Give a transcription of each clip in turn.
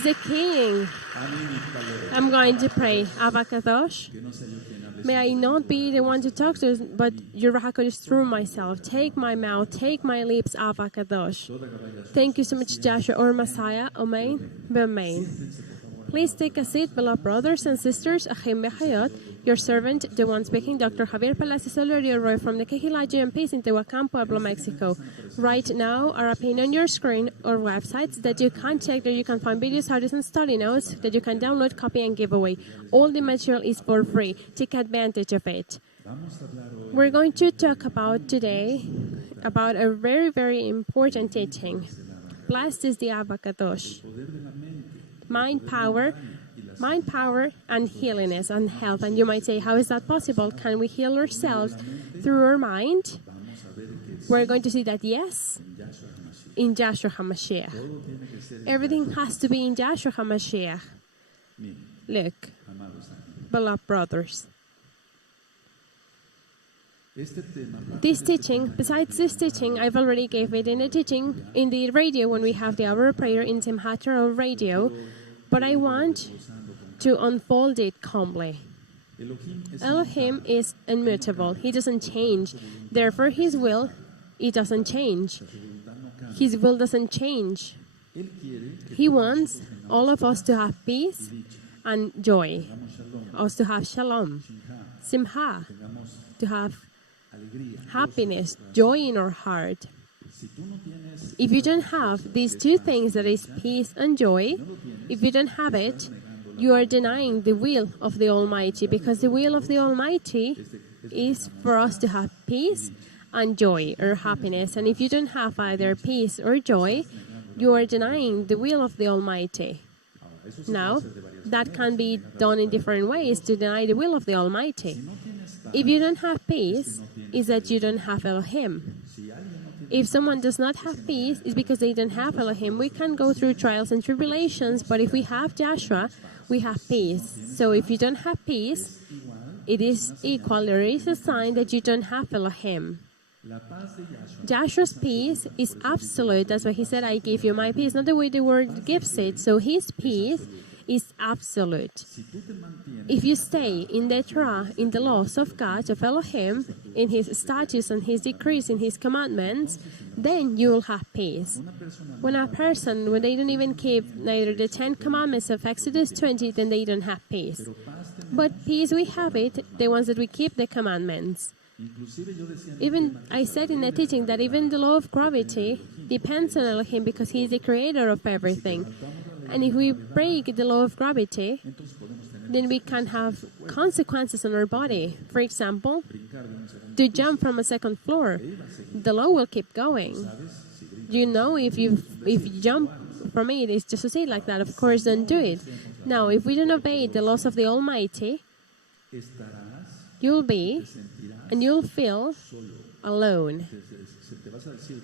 is the King. I'm going to pray. Abba Kadosh. May I not be the one to talk to, but your Ruach is through myself. Take my mouth, take my lips, Abba Kadosh. Thank you so much, Joshua, or Messiah. Amen. Amen. Please take a seat, beloved brothers and sisters. Achim Bechayot, your servant, the one speaking, Dr. Javier Palacios, Celorio, Roeh from the Quejila GMPs in Tehuacan, Pueblo, Mexico. Right now are appearing on your screen or websites that you can check, that you can find videos, articles, and study notes that you can download, copy, and give away. All the material is for free. Take advantage of it. We're going to talk about today about a very, very important teaching. Blessed is the Abba Kadosh. Mind power, and healingness and health. And you might say, how is that possible? Can we heal ourselves through our mind? We're going to see that yes, in Yahshua HaMashiach. Everything has to be in Yahshua HaMashiach. Look, beloved brothers. This teaching, besides this teaching, I've already gave it in a teaching in the radio when we have the hour of prayer in Simchat Torah radio, but I want to unfold it calmly. Elohim is immutable. He doesn't change. Therefore, His will, it doesn't change. His will doesn't change. He wants all of us to have peace and joy, us to have shalom, simcha, to have happiness, joy in our heart. If you don't have these two things, that is peace and joy, if you don't have it, you are denying the will of the Almighty, because the will of the Almighty is for us to have peace and joy or happiness. And if you don't have either peace or joy, you are denying the will of the Almighty. Now, that can be done in different ways to deny the will of the Almighty. If you don't have peace, is that you don't have Elohim. If someone does not have peace, it's because they don't have Elohim. We can go through trials and tribulations, but if we have Joshua, we have peace. So if you don't have peace, it is equal. There is a sign that you don't have Elohim. Joshua's peace is absolute. That's why he said, I give you my peace. Not the way the word gives it. So his peace is absolute. If you stay in the Torah, in the laws of God, of Elohim, in His statutes and His decrees, in His commandments, then you will have peace. When a person, when they don't even keep neither the 10 commandments of Exodus 20, then they don't have peace. But peace, we have it, the ones that we keep the commandments. Even I said in the teaching that even the law of gravity depends on Elohim because He is the creator of everything. And if we break the law of gravity, then we can have consequences on our body. For example, to jump from a second floor, the law will keep going. You know, if you jump from it, it's just to say it like that. Of course, don't do it. Now, if we don't obey the laws of the Almighty, you'll be and you'll feel alone.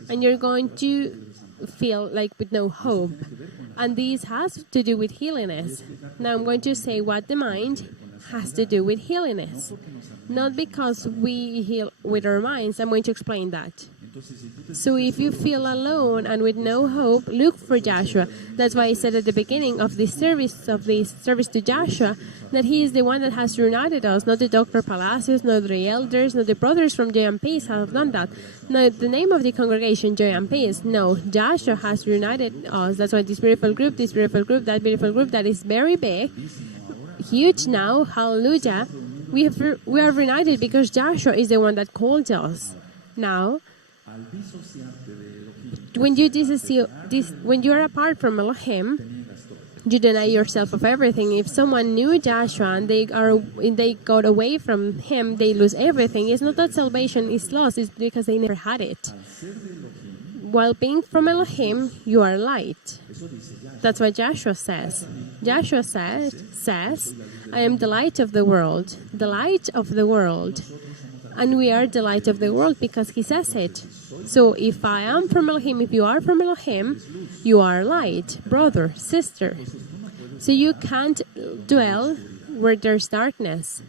And you're going to feel like with no hope. And this has to do with healingness. Now I'm going to say what the mind has to do with healingness. Not because we heal with our minds. I'm going to explain that. So if you feel alone and with no hope, look for Joshua. That's why I said at the beginning of this service to Joshua, that he is the one that has united us, not the Dr. Palacios, not the elders, not the brothers from JMPs have done that. Not the name of the congregation, JMPs. No, Joshua has united us. That's why this beautiful group, that beautiful group that is very big, huge now, hallelujah, we are united because Joshua is the one that called us. Now, when you are apart from Elohim, you deny yourself of everything. If someone knew Joshua and they got away from him, they lose everything. It's not that salvation is lost, it's because they never had it. While being from Elohim, you are light. That's what Joshua says. Joshua says, I am the light of the world. The light of the world. And we are the light of the world because he says it. So if I am from Elohim, if you are from Elohim, you are light, brother, sister. So you can't dwell where there's darkness.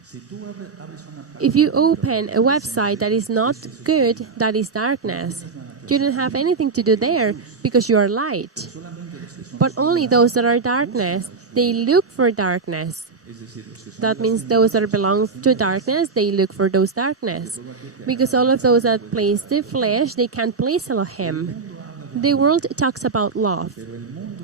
If you open a website that is not good, that is darkness. You don't have anything to do there because you are light. But only those that are darkness, they look for darkness. That means those that belong to darkness, they look for those darkness. Because all of those that please the flesh, they can't please Elohim. The world talks about love,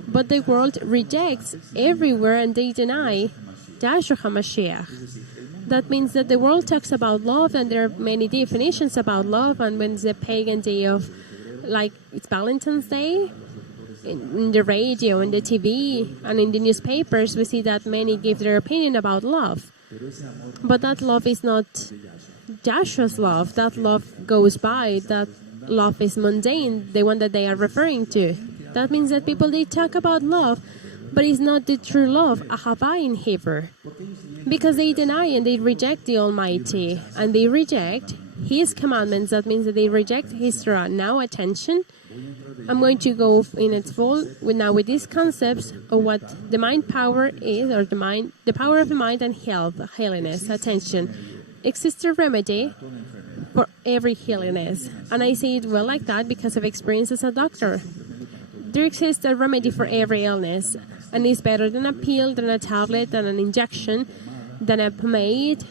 but the world rejects everywhere and they deny Yahshua HaMashiach. That means that the world talks about love and there are many definitions about love, and when it's the pagan day of, like it's Valentine's Day, in the radio, in the TV, and in the newspapers, we see that many give their opinion about love. But that love is not Joshua's love. That love goes by. That love is mundane, the one that they are referring to. That means that people, they talk about love, but it's not the true love, ahava in Hebrew. Because they deny and they reject the Almighty, and they reject His commandments. That means that they reject His Torah. Now, attention. I'm going to go in its full with these concepts of what the mind power is, or the power of the mind and health, holiness. Attention. Exists a remedy for every holiness. And I say it well like that because of experience as a doctor. There exists a remedy for every illness, and it's better than a pill, than a tablet, than an injection, than a pomade,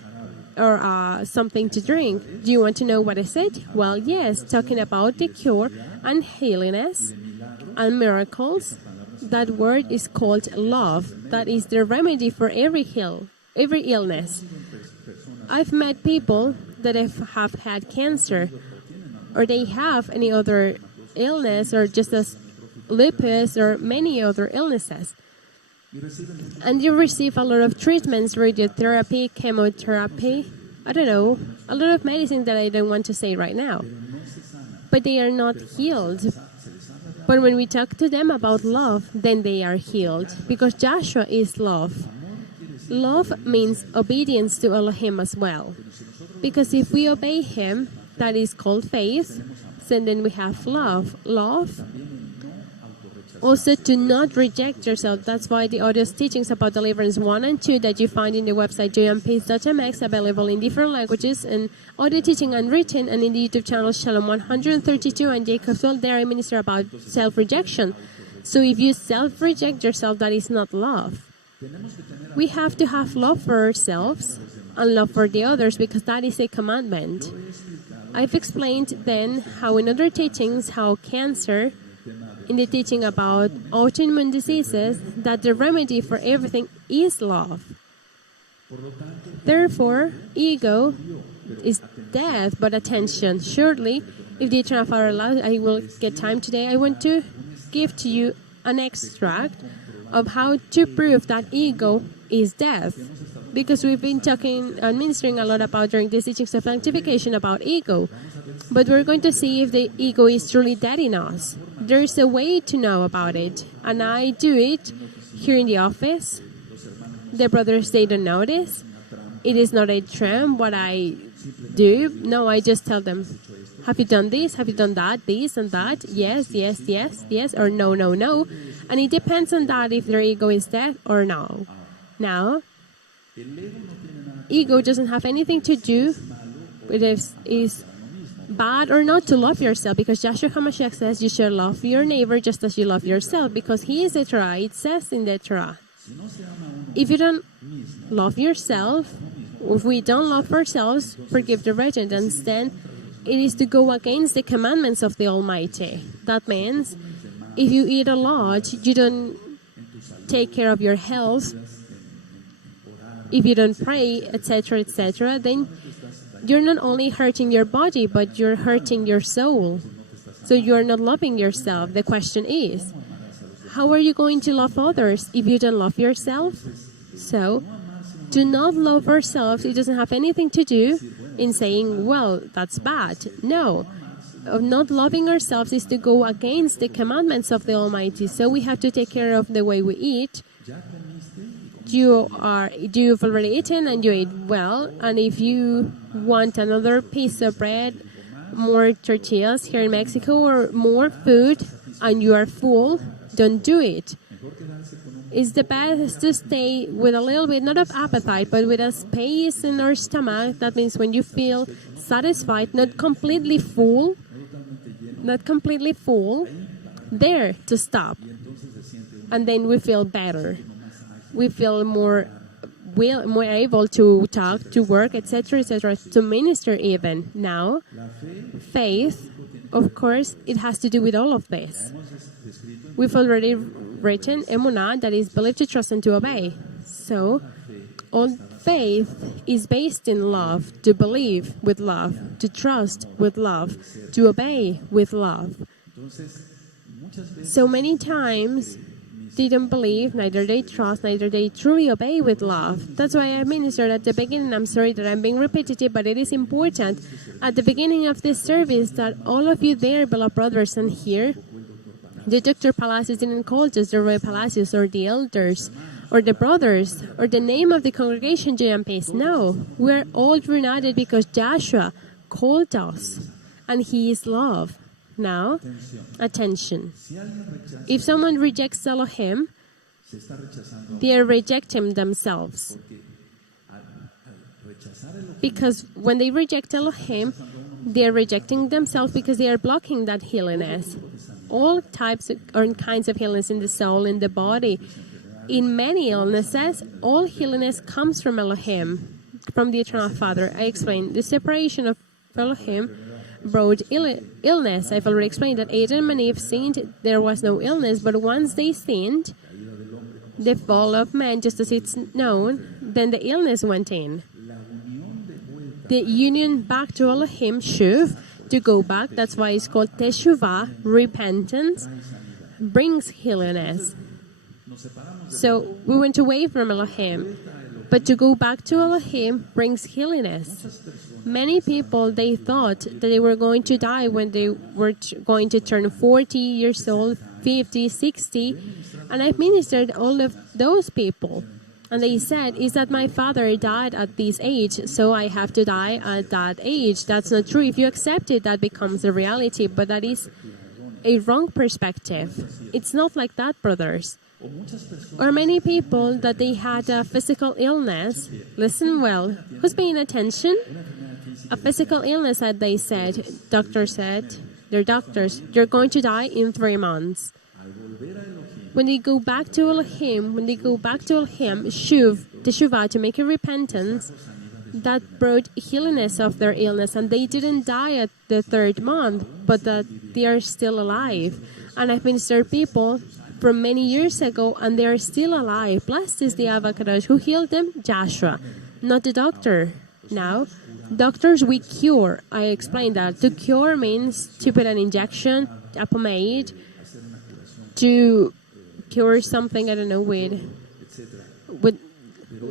or something to drink. Do you want to know what is it? Well, yes, talking about the cure and holiness and miracles. That word is called love. That is the remedy for every illness. I've met people that have had cancer, or they have any other illness, or just as lupus, or many other illnesses. And you receive a lot of treatments, radiotherapy, chemotherapy, I don't know, a lot of medicine that I don't want to say right now. But they are not healed. But when we talk to them about love, then they are healed. Because Joshua is love. Love means obedience to Elohim as well. Because if we obey Him, that is called faith, so then we have love. Love. Also, to not reject yourself. That's why the audio teachings about deliverance 1 and 2 that you find in the website jmpeace.mx, available in different languages, and audio teaching unwritten, and in the YouTube channel Shalom 132 and Jacob 12, there I minister about self-rejection. So if you self-reject yourself, that is not love. We have to have love for ourselves and love for the others, because that is a commandment. I've explained then how in other teachings, how cancer, in the teaching about autoimmune diseases, that the remedy for everything is love. Therefore, ego is death, but attention. Surely, if the Eternal Father allows, I will get time today. I want to give to you an extract of how to prove that ego is death. Because we've been talking and ministering a lot about during these teachings of sanctification about ego. But we're going to see if the ego is truly dead in us. There's a way to know about it. And I do it here in the office. The brothers, they don't notice. It is not a trend what I do. No, I just tell them, have you done this? Have you done that? This and that? Yes, yes, yes, yes, or no, no, no. And it depends on that if their ego is dead or no. Now, ego doesn't have anything to do with if it's bad or not to love yourself, because Yahshua HaMashiach says you should love your neighbor just as you love yourself, because he is the Torah. It says in the Torah. If you don't love yourself, if we don't love ourselves, forgive the redundance, then it is to go against the commandments of the Almighty. That means if you eat a lot, you don't take care of your health, if you don't pray, etc., then you're not only hurting your body, but you're hurting your soul. So you're not loving yourself. The question is, how are you going to love others if you don't love yourself? So, to not love ourselves, it doesn't have anything to do in saying, well, that's bad. No. Not loving ourselves is to go against the commandments of the Almighty. So we have to take care of the way we eat. You've already eaten and you ate well, and if you want another piece of bread, more tortillas here in Mexico, or more food, and you are full, don't do it. It's the best to stay with a little bit, not of appetite, but with a space in our stomach. That means when you feel satisfied, not completely full, there to stop. and then we feel better. We feel more able to talk, to work, etc., to minister even. Now, faith, of course, it has to do with all of this. We've already written emunah, that is believe, to trust, and to obey. So, all faith is based in love, to believe with love, to trust with love, to obey with love. So many times, they don't believe, neither they trust, neither they truly obey with love. That's why I ministered at the beginning. I'm sorry that I'm being repetitive, but it is important at the beginning of this service that all of you there, beloved brothers, and here, the Dr. Palacios didn't call just the Roeh Palacios or the elders or the brothers or the name of the congregation, JMPs. No, we're all united because Joshua called us and he is love. Now, attention. If someone rejects Elohim, they are rejecting themselves. Because when they reject Elohim, they are rejecting themselves because they are blocking that healiness. All types or kinds of healings in the soul, in the body, in many illnesses, all healiness comes from Elohim, from the Eternal Father. I explained the separation of Elohim brought illness. I've already explained that Adam and Eve sinned, there was no illness, but once they sinned, the fall of man, just as it's known, then the illness went in. The union back to Elohim, shuv, to go back, that's why it's called teshuvah, repentance, brings healiness. So we went away from Elohim, but to go back to Elohim brings healiness. Many people, they thought that they were going to die when they were going to turn 40 years old, 50, 60. And I've ministered all of those people. And they said, is that my father died at this age, so I have to die at that age. That's not true. If you accept it, that becomes a reality. But that is a wrong perspective. It's not like that, brothers. Or many people that they had a physical illness. Listen well. Who's paying attention? A physical illness that they said, doctor said, their doctors, you're going to die in 3 months. When they go back to Elohim, shuv, teshuvah, to make a repentance, that brought healiness of their illness, and they didn't die at the 3rd month, but that they are still alive. And I've ministered people from many years ago, and they are still alive. Blessed is the Avakadosh. Who healed them? Joshua, not the doctor. Now, doctors, we cure. I explained that. To cure means to put an injection, a pomade, to cure something, I don't know, with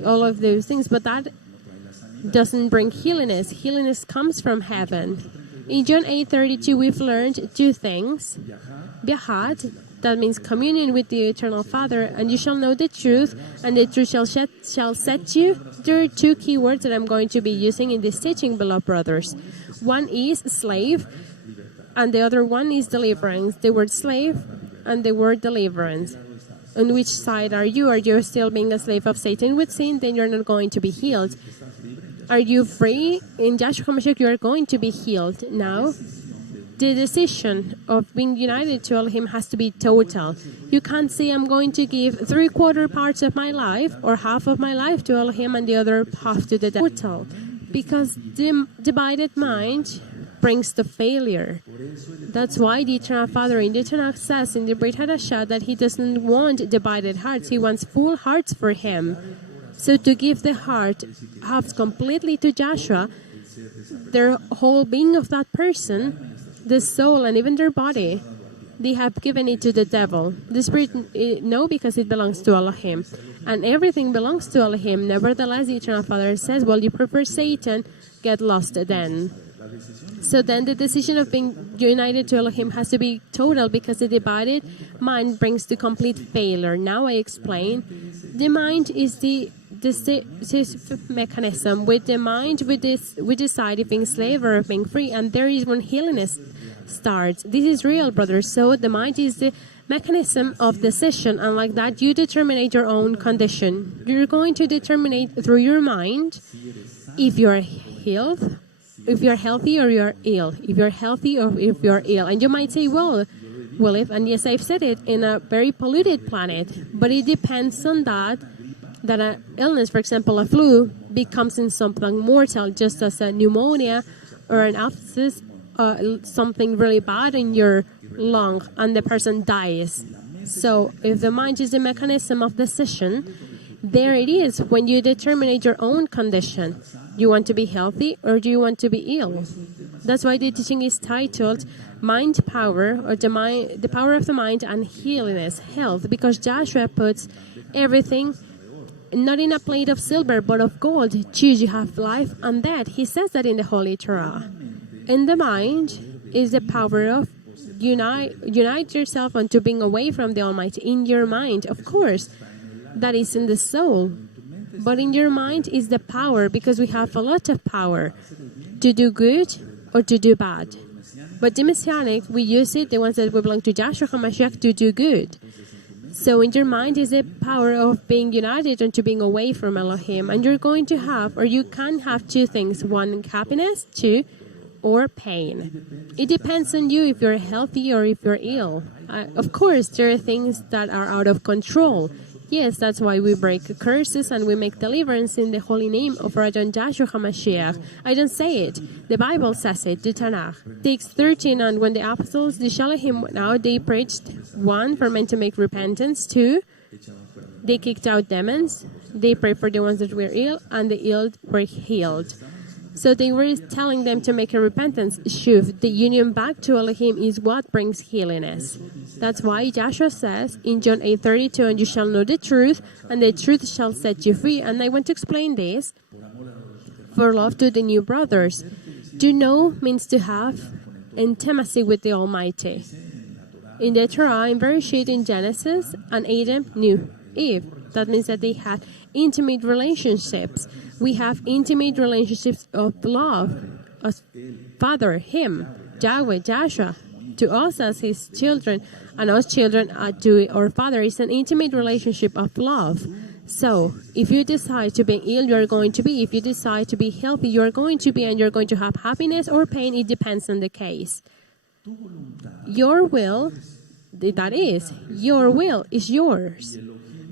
all of those things. But that doesn't bring healiness. Healiness comes from heaven. In John 8:32, we've learned 2 things. Biahat, that means communion with the Eternal Father, and you shall know the truth, and the truth shall set you. There are 2 key words that I'm going to be using in this teaching, beloved brothers. One is slave, and the other one is deliverance. The word slave and the word deliverance. On which side are you? Are you still being a slave of Satan with sin? Then you're not going to be healed. Are you free? In Yahshua HaMashiach, you are going to be healed. Now, the decision of being united to Elohim has to be total. You can't say, I'm going to give 3/4 parts of my life or half of my life to Elohim and the other half to the total. Because the divided mind brings to failure. That's why the Eternal Father in the Tanakh says in the Brit Hadashah that he doesn't want divided hearts. He wants full hearts for him. So to give the heart half completely to Joshua, their whole being of that person, the soul and even their body, they have given it to the devil. The spirit, no, because it belongs to Elohim. And everything belongs to Elohim. Nevertheless, the Eternal Father says, well, you prefer Satan, get lost then. So then the decision of being united to Elohim has to be total, because the divided mind brings to complete failure. Now I explain. The mind is the mechanism. With the mind, we decide if being slave or being free, and there is when healiness starts. This is real, brothers. So the mind is the mechanism of decision, and like that you determine your own condition. You're going to determine through your mind if you're healed, if you're healthy or you're ill, if you're healthy or if you're ill. And you might say, well, we live, and yes, I've said it, in a very polluted planet. But it depends on that an illness, for example, a flu, becomes in something mortal, just as a pneumonia or an abscess, something really bad in your lung, and the person dies. So if the mind is the mechanism of decision, there it is when you determine your own condition. You want to be healthy or do you want to be ill? That's why the teaching is titled Mind Power, or the power of the mind and healiness, health, because Joshua puts everything not in a plate of silver but of gold. Choose, you have life and death. He says that in the Holy Torah. In the mind is the power of unite yourself unto being away from the Almighty. In your mind, of course, that is in the soul. But in your mind is the power, because we have a lot of power to do good or to do bad. But the Messianic, we use it, the ones that belong to Joshua HaMashiach, to do good. So in your mind is the power of being united and to being away from Elohim. And you're going to have, or you can have, two things. One, happiness. Two, or pain. It depends on you if you're healthy or if you're ill. Of course, there are things that are out of control. Yes, that's why we break curses and we make deliverance in the holy name of our Adon Joshua HaMashiach. I don't say it. The Bible says it. The Tanakh. Takes 13, and when the apostles, the Shalahim, went out, they preached. 1, for men to make repentance. 2, they kicked out demons. They prayed for the ones that were ill, and the ill were healed. So they were telling them to make a repentance. Shuv, the union back to Elohim is what brings healiness. That's why Joshua says in John 8:32, and you shall know the truth, and the truth shall set you free. And I want to explain this for love to the new brothers. To know means to have intimacy with the Almighty. In the Torah, in Bereshit, in Genesis, and Adam knew Eve. That means that they had intimate relationships. We have intimate relationships of love. As Father, Him, Yahweh, Joshua, to us as His children, and us children to our Father. It's an intimate relationship of love. So, if you decide to be ill, you are going to be. If you decide to be healthy, you are going to be, and you're going to have happiness or pain. It depends on the case. Your will, that is, your will is yours.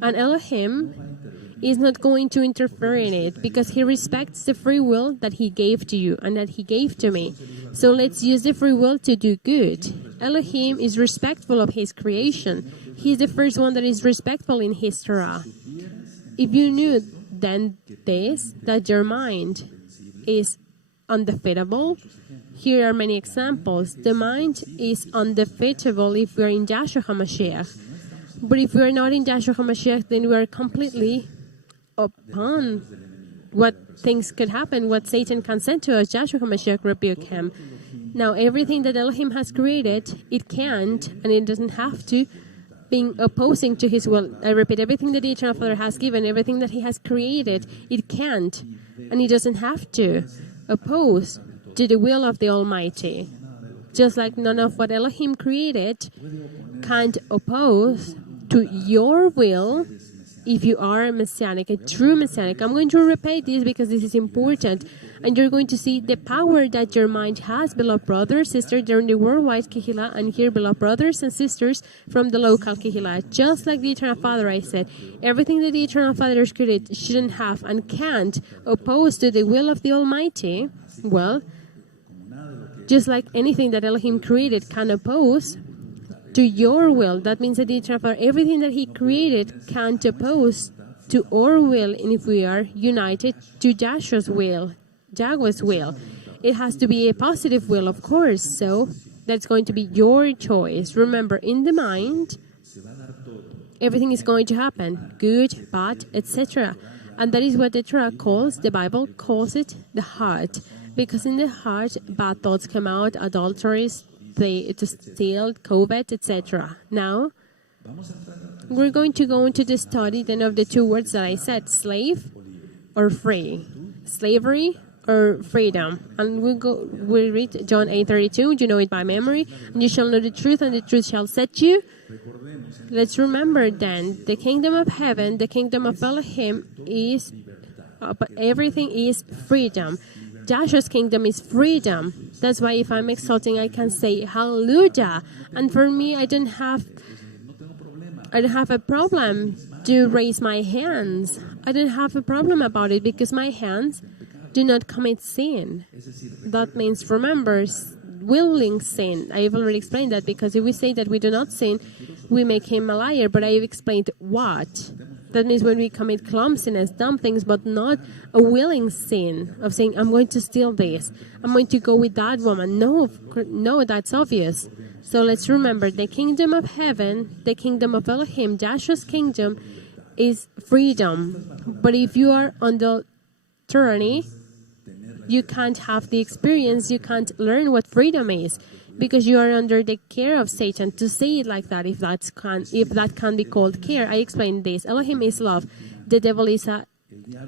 And Elohim is not going to interfere in it, because He respects the free will that He gave to you and that He gave to me. So let's use the free will to do good. Elohim is respectful of His creation. He's the first one that is respectful in His Torah. If you knew then this, that your mind is undefeatable, here are many examples. The mind is undefeatable if we are in Joshua HaMashiach. But if we are not in Joshua HaMashiach, then we are completely upon what things could happen, what Satan can send to us. Joshua HaMashiach rebuke him. Now, everything that Elohim has created, it can't, and it doesn't have to, being opposing to His will. I repeat, everything that the Eternal Father has given, everything that He has created, it can't, and it doesn't have to oppose to the will of the Almighty. Just like none of what Elohim created can't oppose to your will if you are a Messianic, a true Messianic. I'm going to repeat this because this is important. And you're going to see the power that your mind has, beloved brothers, sisters, during the worldwide Kehillah, and here, beloved brothers and sisters, from the local Kehillah. Just like the Eternal Father, I said, everything that the Eternal Father has created shouldn't have and can't oppose to the will of the Almighty. Well, just like anything that Elohim created can oppose to your will. That means that the Eternal Father, everything that He created can't oppose to our will, and if we are united to Joshua's will, Yahweh's will. It has to be a positive will, of course, so that's going to be your choice. Remember, in the mind, everything is going to happen, good, bad, etc. And that is what the Torah calls, the Bible calls it, the heart. Because in the heart, bad thoughts come out, adulteries, to steal, covet, etc. Now, we're going to go into the study then of the two words that I said, slave or free. Slavery or freedom. And we read John 8:32, you know it by memory. And you shall know the truth, and the truth shall set you. Let's remember then, the kingdom of heaven, the kingdom of Elohim is, everything is freedom. Joshua's kingdom is freedom. That's why if I'm exalting, I can say hallelujah. And for me, I don't have a problem to raise my hands. I don't have a problem about it because my hands do not commit sin. That means, remember, willing sin. I've already explained that, because if we say that we do not sin, we make him a liar. But I've explained what. That means when we commit clumsiness, dumb things, but not a willing sin of saying, I'm going to steal this, I'm going to go with that woman. No, that's obvious. So let's remember, the kingdom of heaven, the kingdom of Elohim, Joshua's kingdom, is freedom. But if you are under tyranny, you can't have the experience, you can't learn what freedom is, because you are under the care of Satan. To say it like that, if that can be called care, I explained this. Elohim is love. The devil is a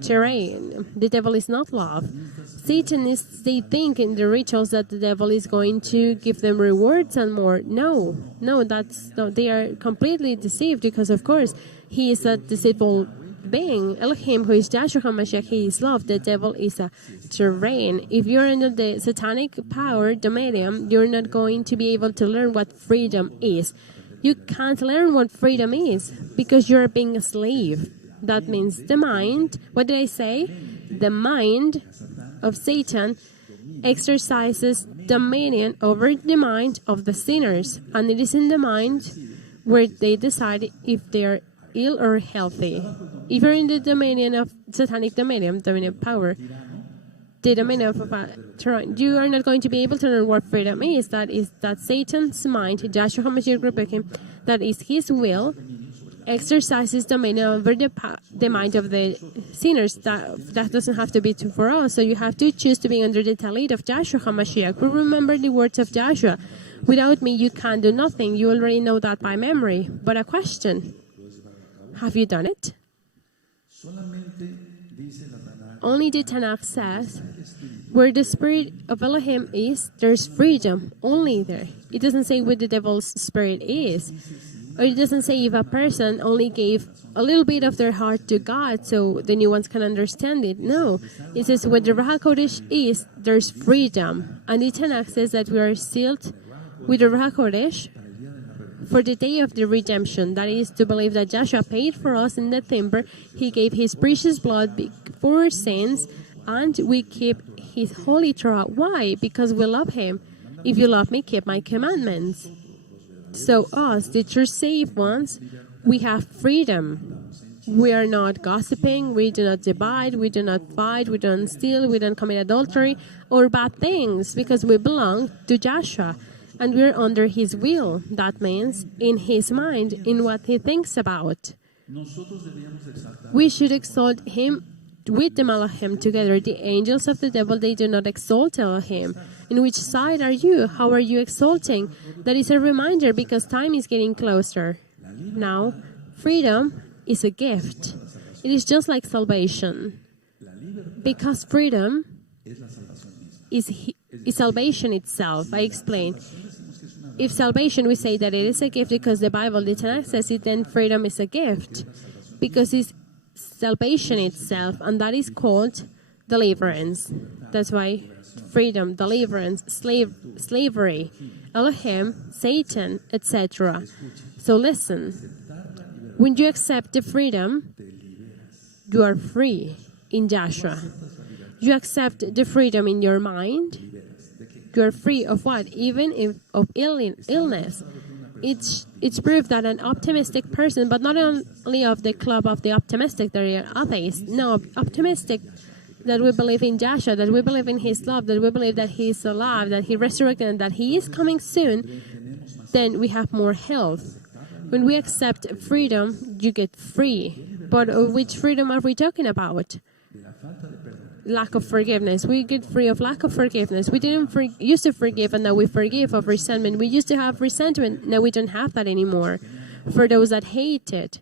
terrain. The devil is not love. Satanists, they think in the rituals that the devil is going to give them rewards and more. No, they are completely deceived, because of course he is a deceitful being. Elohim, who is Yahshua HaMashiach, he is love. The devil is a terrain. If you're under the satanic power, dominion, you're not going to be able to learn what freedom is. You can't learn what freedom is because you're being a slave. That means the mind, what did I say? The mind of Satan exercises dominion over the mind of the sinners. And it is in the mind where they decide if they are ill or healthy. If you're in the dominion of satanic dominion power, the dominion of tyranny, you are not going to be able to learn what freedom is. That is that Satan's mind, Yahshua HaMashiach, that is his will, exercises dominion over the mind of the sinners. That doesn't have to be true for us. So you have to choose to be under the talit of Yahshua HaMashiach. But remember the words of Joshua. Without me, you can do nothing. You already know that by memory. But a question. Have you done it? Only the Tanakh says, where the spirit of Elohim is, there's freedom. Only there. It doesn't say where the devil's spirit is. Or it doesn't say if a person only gave a little bit of their heart to God so the new ones can understand it. No. It says where the Ruach HaKodesh is, there's freedom. And the Tanakh says that we are sealed with the Ruach HaKodesh for the day of the redemption. That is to believe that Joshua paid for us in the timber. He gave his precious blood for our sins, and we keep his holy Torah. Why? Because we love him. If you love me, keep my commandments. So us, the true saved ones, we have freedom. We are not gossiping, we do not divide, we do not fight, we don't steal, we don't commit adultery or bad things, because we belong to Joshua. And we're under his will. That means in his mind, in what he thinks about. We should exalt him with the Malachim together. The angels of the devil, they do not exalt Elohim. In which side are you? How are you exalting? That is a reminder, because time is getting closer. Now, freedom is a gift. It is just like salvation. Because freedom is salvation itself. I explain. If salvation, we say that it is a gift because the Bible, the Tanakh says it, then freedom is a gift. Because it's salvation itself, and that is called deliverance. That's why freedom, deliverance, slavery, Elohim, Satan, etc. So listen, when you accept the freedom, you are free in Joshua. You accept the freedom in your mind, you are free of what? Even if of illness. It's proof that an optimistic person, but not only of the club of the optimistic, they are atheists. No, optimistic, that we believe in Joshua, that we believe in his love, that we believe that he is alive, that he resurrected, and that he is coming soon, then we have more health. When we accept freedom, you get free. But which freedom are we talking about? Lack of forgiveness. We get free of lack of forgiveness. We didn't used to forgive, and now we forgive of resentment. We used to have resentment, now we don't have that anymore. For those that hated,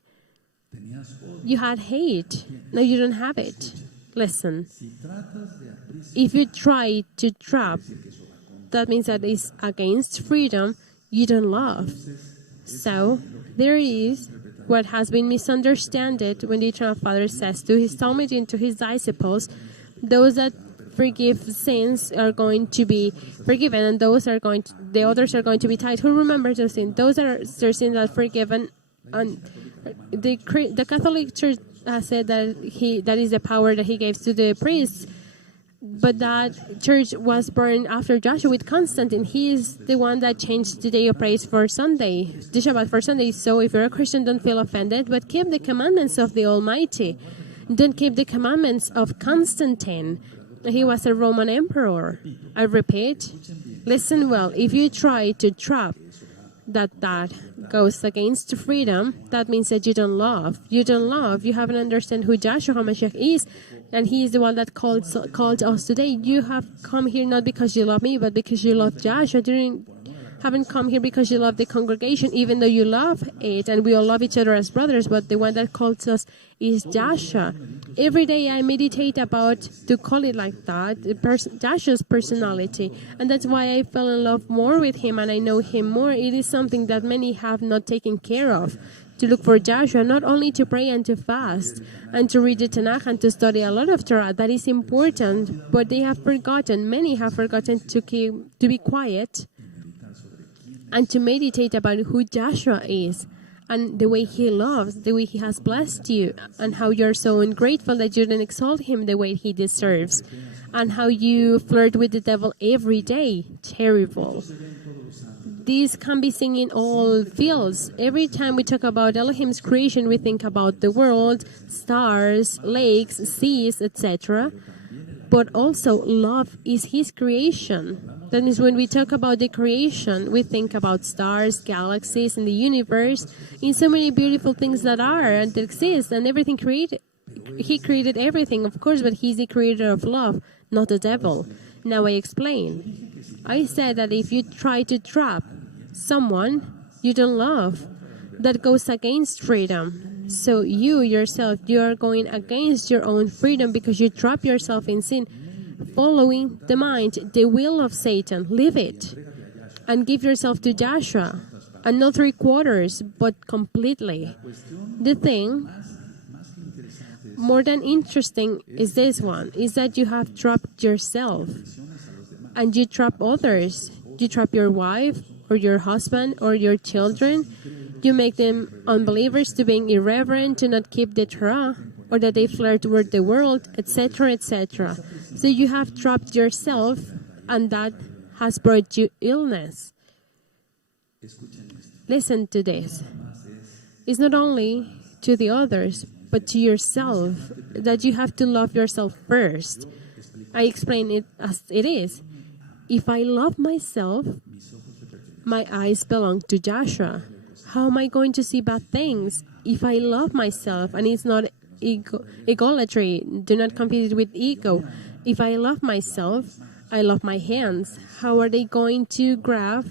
you had hate, now you don't have it. Listen, if you try to trap, that means that it's against freedom, you don't love. So, there is what has been misunderstood when the Eternal Father says to his Talmud and to his disciples, those that forgive sins are going to be forgiven, and the others are going to be tied. Who remembers those sins? Those are their sins that are forgiven. And the Catholic Church has said that is the power that he gave to the priests. But that church was born after Joshua with Constantine. He is the one that changed the day of praise for Sunday, the Shabbat for Sunday. So if you're a Christian, don't feel offended, but keep the commandments of the Almighty. Don't keep the commandments of Constantine. He was a Roman emperor. I repeat, listen well. If you try to trap that goes against freedom, that means that you don't love. You don't love. You haven't understand who Joshua HaMashiach is, and he is the one that called us today. You have come here not because you love me, but because you love Joshua. You haven't come here because you love the congregation, even though you love it, and we all love each other as brothers, but the one that calls us is Joshua. Every day I meditate about, to call it like that, Joshua's personality, and that's why I fell in love more with him, and I know him more. It is something that many have not taken care of, to look for Joshua, not only to pray and to fast, and to read the Tanakh and to study a lot of Torah. That is important, but they have forgotten, many have forgotten to be quiet and to meditate about who Joshua is, and the way he loves, the way he has blessed you, and how you're so ungrateful that you didn't exalt him the way he deserves, and how you flirt with the devil every day. Terrible. These can be seen in all fields. Every time we talk about Elohim's creation, we think about the world, stars, lakes, seas, etc. But also, love is his creation. That means when we talk about the creation, we think about stars, galaxies, and the universe, in so many beautiful things that are and that exist, and everything created. He created everything, of course, but he's the creator of love, not the devil. Now I explain. I said that if you try to trap someone you don't love, that goes against freedom. So you yourself, you are going against your own freedom because you trap yourself in sin, following the mind, the will of Satan. Leave it and give yourself to Joshua, and not 3/4, but completely. The thing more than interesting is this one, is that you have trapped yourself and you trap others. You trap your wife or your husband or your children. You make them unbelievers, to being irreverent, to not keep the Torah, or that they flirt with the world, etc., etc. So you have trapped yourself, and that has brought you illness. Listen to this. It's not only to the others, but to yourself, that you have to love yourself first. I explain it as it is. If I love myself, my eyes belong to Joshua. How am I going to see bad things if I love myself? And it's not egolatry. Do not confuse it with ego. If I love myself, I love my hands. How are they going to grab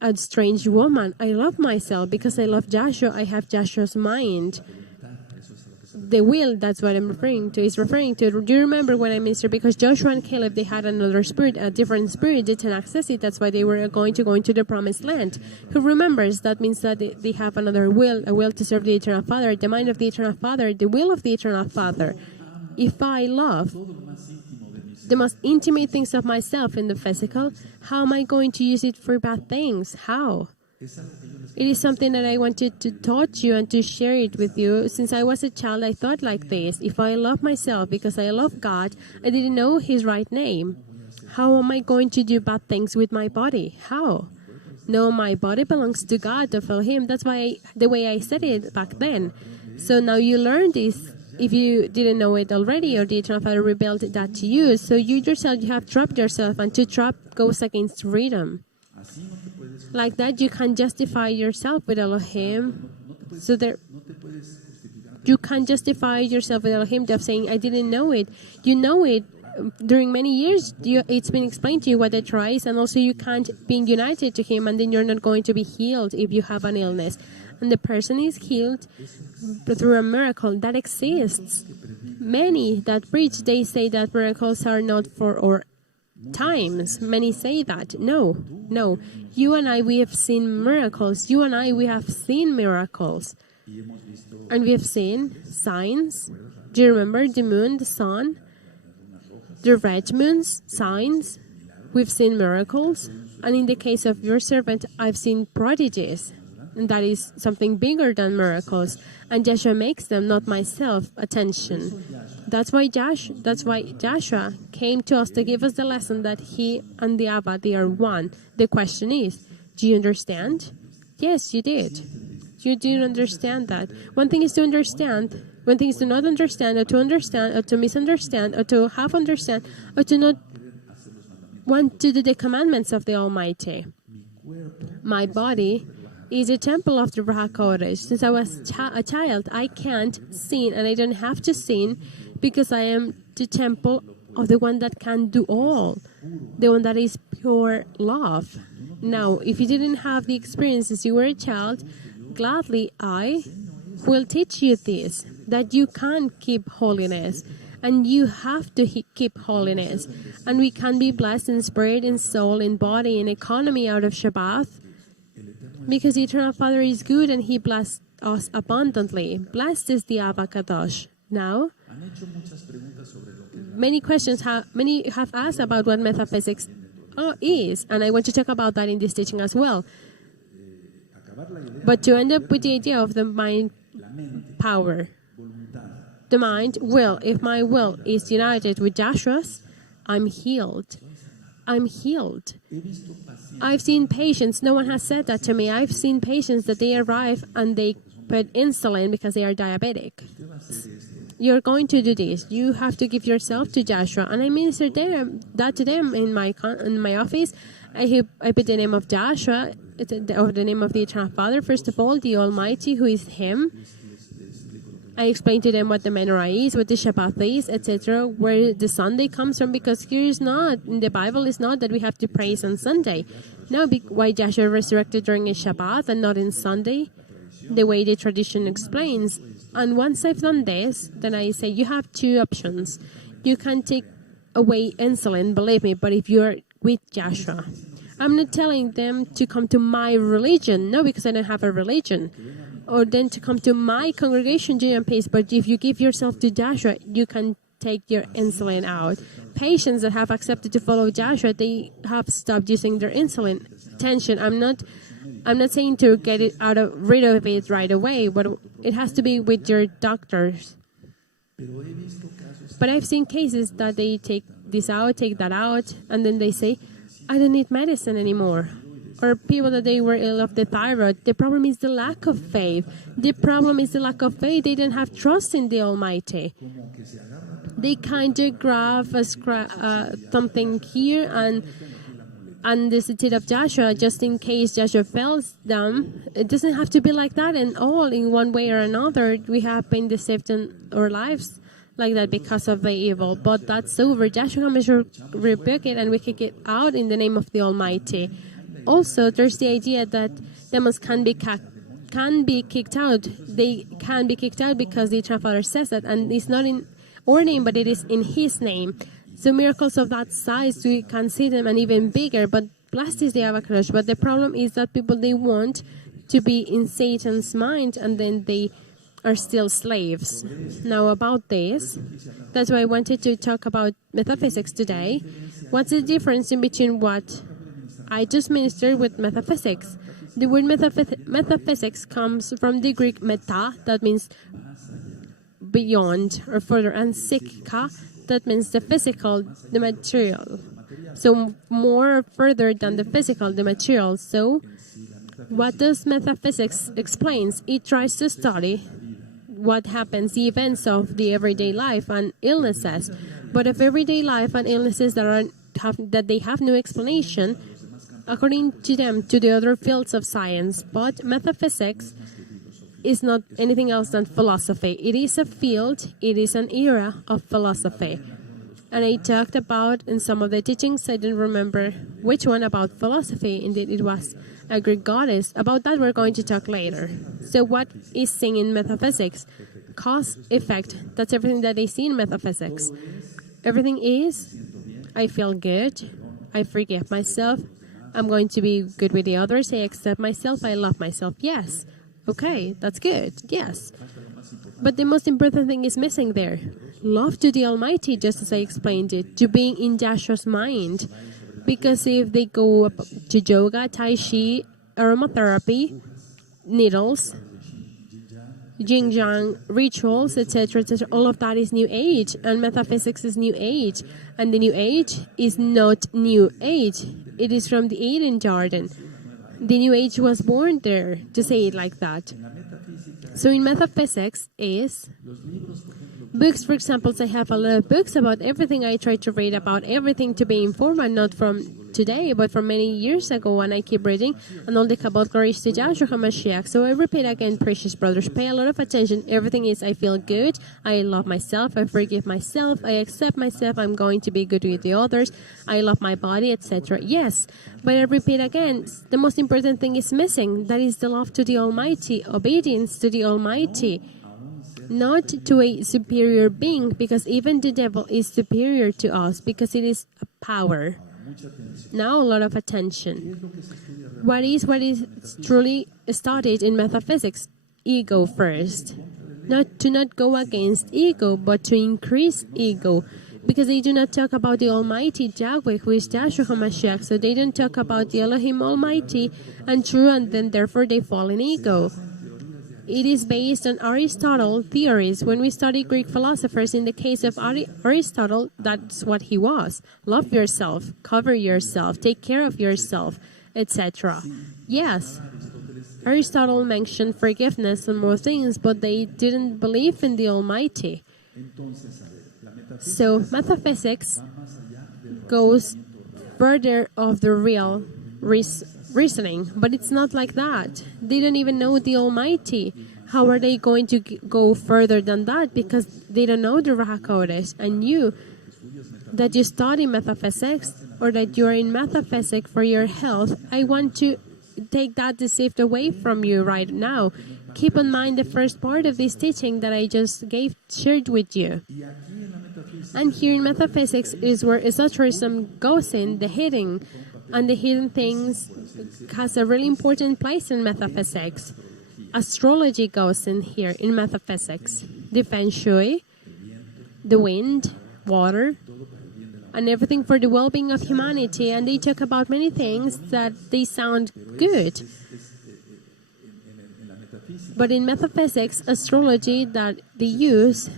a strange woman? I love myself because I love Joshua. I have Joshua's mind. The will, that's what I'm referring to, is referring to. Do you remember when I ministered? Because Joshua and Caleb, they had another spirit, a different spirit. They didn't access it. That's why they were going to go into the promised land. Who remembers? That means that they have another will, a will to serve the Eternal Father, the mind of the Eternal Father, the will of the Eternal Father. If I love the most intimate things of myself in the physical, how am I going to use it for bad things? How? It is something that I wanted to taught you and to share it with you. Since I was a child, I thought like this. If I love myself because I love God, I didn't know his right name. How am I going to do bad things with my body? How? No, my body belongs to God, to follow him. That's why the way I said it back then. So now you learn this. If you didn't know it already, or the Eternal Father revealed that to you, so you yourself, you have trapped yourself, and to trap goes against freedom. Like that, you can justify yourself with Elohim. So there, you can justify yourself with Elohim of saying, I didn't know it. You know it. During many years, it's been explained to you what the Torah is, and also you can't be united to him, and then you're not going to be healed if you have an illness. And the person is healed through a miracle that exists. Many that preach, they say that miracles are not for our times. Many say that. No. You and I, we have seen miracles. You and I, we have seen miracles. And we have seen signs. Do you remember the moon, the sun? the red moons, signs, we've seen miracles, and in the case of your servant, I've seen prodigies. And that is something bigger than miracles. And Joshua makes them, not myself, attention. That's why Joshua came to us to give us the lesson that he and the Abba, they are one. The question is, do you understand? Yes, you did. You did understand that. One thing is to understand. One thing is to not understand, or to misunderstand, or to half understand, or to not want to do the commandments of the Almighty. My body is a temple of the Ruach HaKodesh. Since I was a child, I can't sin, and I don't have to sin because I am the temple of the one that can do all, the one that is pure love. Now, if you didn't have the experience since you were a child, gladly I will teach you this, that you can keep holiness, and you have to keep holiness, and we can be blessed in spirit, in soul, in body, in economy out of Shabbat, because the Eternal Father is good and He blessed us abundantly. Blessed is the Abba Kadosh. Now, many have asked about what metaphysics is, and I want to talk about that in this teaching as well. But to end up with the idea of the mind power, the mind will, if my will is united with Joshua's, I'm healed. I'm healed. I've seen patients, no one has said that to me, I've seen patients that they arrive and they put insulin because they are diabetic. You're going to do this. You have to give yourself to Joshua. And I minister that to them in my office. I put the name of Joshua, or the name of the Eternal Father, first of all, the Almighty, who is Him. I explain to them what the menorah is, what the Shabbat is, etc., where the Sunday comes from, because here is not, in the Bible is not that we have to praise on Sunday. No, why Joshua resurrected during a Shabbat and not in Sunday, the way the tradition explains. And once I've done this, then I say, you have two options. You can take away insulin, believe me, but if you're with Joshua, I'm not telling them to come to my religion, no, because I don't have a religion, or then to come to my congregation, Joy and Peace. But if you give yourself to Joshua, you can take your insulin out. Patients that have accepted to follow Joshua, they have stopped using their insulin. Attention, I'm not saying to get it rid of it right away, but it has to be with your doctors. But I've seen cases that they take this out, take that out, and then they say, I don't need medicine anymore. Or people that they were ill of the thyroid. The problem is the lack of faith. The problem is the lack of faith. They don't have trust in the Almighty. They kind of grab something here and the city of Joshua, just in case Joshua fails them. It doesn't have to be like that, and all in one way or another. We have been deceived in our lives like that because of the evil. But that's over. Joshua comes to rebuke it, and we kick it out in the name of the Almighty. Also, there's the idea that demons can be kicked out. They can be kicked out because the Eternal Father says that, and it's not in our name, but it is in His name. So miracles of that size, we can see them, and even bigger. But blessed is the Avakadosh. But the problem is that people, they want to be in Satan's mind, and then they are still slaves. Now about this, that's why I wanted to talk about metaphysics today. What's the difference in between what I just ministered with metaphysics? The word metaphysics comes from the Greek meta, that means beyond or further, and psychika, that means the physical, the material. So more further than the physical, the material. So what does metaphysics explains? It tries to study what happens, the events of the everyday life and illnesses. But of everyday life and illnesses that they have no explanation, according to them, to the other fields of science. But metaphysics is not anything else than philosophy. It is a field, it is an era of philosophy. And I talked about in some of the teachings, I don't remember which one, about philosophy. Indeed, it was a Greek goddess. About that, we're going to talk later. So what is seen in metaphysics? Cause, effect. That's everything that they see in metaphysics. Everything is, I feel good, I forgive myself, I'm going to be good with the others, I accept myself, I love myself. Yes. Okay, that's good. Yes. But the most important thing is missing there. Love to the Almighty, just as I explained it, to being in Joshua's mind. Because if they go to yoga, tai chi, aromatherapy, needles, yin yang rituals, etc., etc., all of that is New Age, and metaphysics is New Age, and the New Age is not New Age. It is from the Eden Garden. The New Age was born there, to say it like that. So in metaphysics is books, for example. I have a lot of books about everything. I try to read about everything to be informed, and not from today, but from many years ago, and I keep reading. And all the Kabbalah glories to Yahshua HaMashiach. So I repeat again, precious brothers, pay a lot of attention. Everything is, I feel good, I love myself, I forgive myself, I accept myself, I'm going to be good with the others, I love my body, etc. Yes, but I repeat again, the most important thing is missing. That is the love to the Almighty, obedience to the Almighty. Not to a superior being, because even the devil is superior to us, because it is a power. Now a lot of attention. What is truly studied in metaphysics? Ego first. Not to go against ego, but to increase ego. Because they do not talk about the Almighty Yahweh, who is Yahshua HaMashiach. So they don't talk about the Elohim Almighty and true, and then therefore they fall in ego. It is based on Aristotle theories. When we study Greek philosophers, in the case of Aristotle, that's what he was. Love yourself, cover yourself, take care of yourself, etc. Yes, Aristotle mentioned forgiveness and more things, but they didn't believe in the Almighty. So metaphysics goes further of the real reasoning, but it's not like that. They don't even know the Almighty. How are they going to go further than that? Because they don't know the Ruach HaKodesh. And you, that you study metaphysics, or that you are in metaphysics for your health, I want to take that deceit away from you right now. Keep in mind the first part of this teaching that I just shared with you. And here in metaphysics is where esotericism goes in, the hidden. And the hidden things has a really important place in metaphysics. Astrology goes in here in metaphysics. The feng shui, the wind, water, and everything for the well-being of humanity. And they talk about many things that they sound good. But in metaphysics, astrology that they use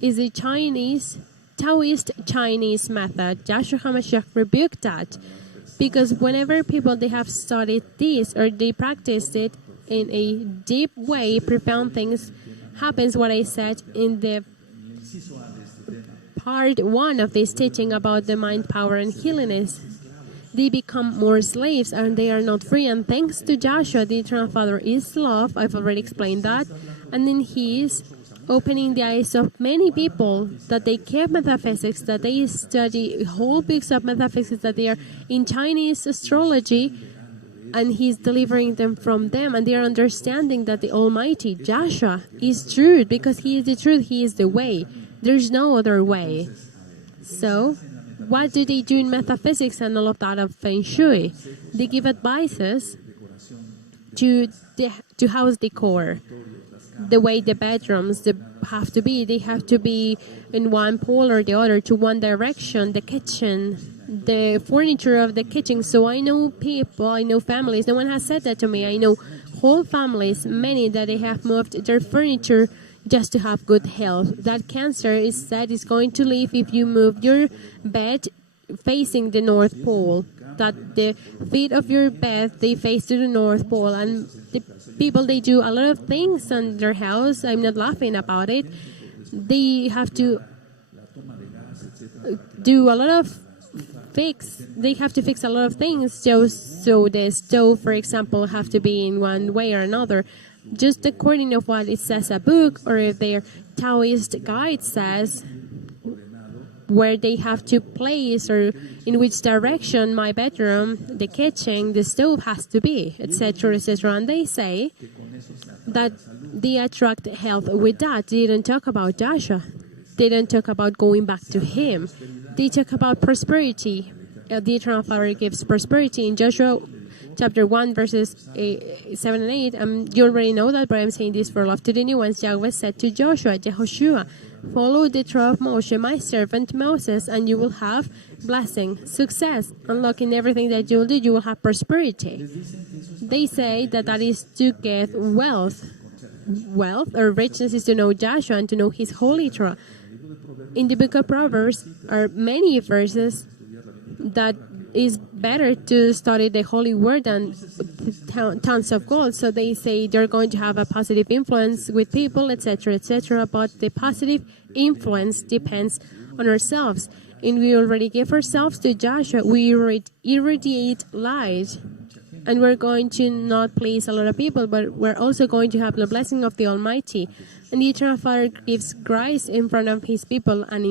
is a Taoist Chinese method. Yahshua HaMashiach rebuked that. Because whenever people, they have studied this or they practiced it in a deep way, profound things happens, what I said in the part 1 of this teaching about the mind, power, and healiness. They become more slaves and they are not free. And thanks to Joshua, the Eternal Father is love. I've already explained that. And then He is opening the eyes of many people that they keep metaphysics, that they study whole books of metaphysics, that they are in Chinese astrology, and He's delivering them from them, and they are understanding that the Almighty Joshua is truth, because He is the truth, He is the way. There's no other way. So, what do they do in metaphysics and all of that of feng shui? They give advices to house decor. The way the bedrooms have to be. They have to be in one pole or the other, to one direction. The kitchen, the furniture of the kitchen. So I know people, I know families. No one has said that to me. I know whole families, many that they have moved their furniture just to have good health. That cancer is said is going to leave if you move your bed facing the North Pole. That the feet of your bed, they face to the North Pole. And the people, they do a lot of things in their house. I'm not laughing about it. They have to do a lot of they have to fix a lot of things. So the stove, for example, have to be in one way or another, just according to what it says a book, or if their Taoist guide says where they have to place, or in which direction my bedroom, the kitchen, the stove has to be, etc., etc. And they say that they attract health with that. They don't talk about Joshua. They don't talk about going back to Him. They talk about prosperity. The Eternal Father gives prosperity. In Joshua chapter 1, verses 7 and 8. You already know that, but I'm saying this for love to the new ones. Yahweh said to Jehoshua, follow the trail of Moshe, my servant Moses, and you will have blessing, success, and luck in everything that you will do. You will have prosperity. They say that is to get wealth. Wealth or richness is to know Joshua and to know his holy Torah. In the book of Proverbs are many verses that is better to study the holy word than tons of gold. So they say they're going to have a positive influence with people, etc., etc. But the positive influence depends on ourselves. And we already give ourselves to Joshua. We irradiate light. And we're going to not please a lot of people, but we're also going to have the blessing of the Almighty. And the Eternal Father gives grace in front of His people and